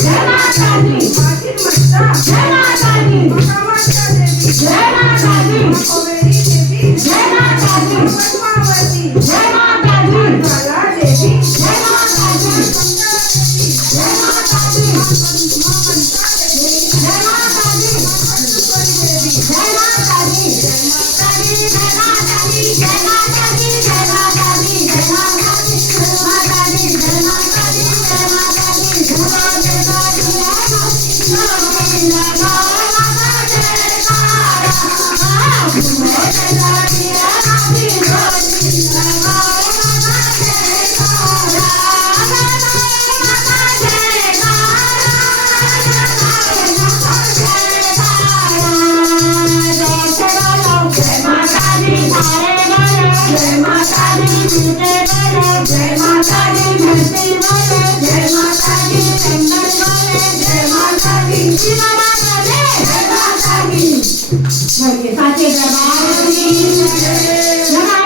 जय माता दी माजी मस्ता जय माता दी कामाख्या देवी जय माता दी कोवेरी देवी जय माता दी पद्मावती जय माता दी ज्वाला देवी जय माता दी मंगला देवी जय माता दी ममता देवी जय माता दी अन्नपूर्णी देवी जय माता दी जय माता दी जय माता दी जय माता दी जय माता दी जय माता दी जय माता दी जय माता दी जय माता दी जय माता दी जय माता दी धरती वाले जय माता दी जंगल वाले जय माता दी सीमा माता दे जय माता दी बोलिए साचे दरबार की जय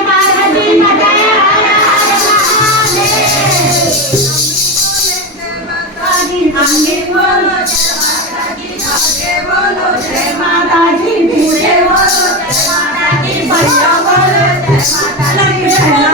पार्वती माता आगे बोलो जय माता दी पीछे बोलो जय माता दी भैया बोलो जय माता दी बहना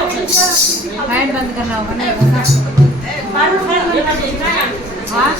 फैन बंद करना होगा ना। हाँ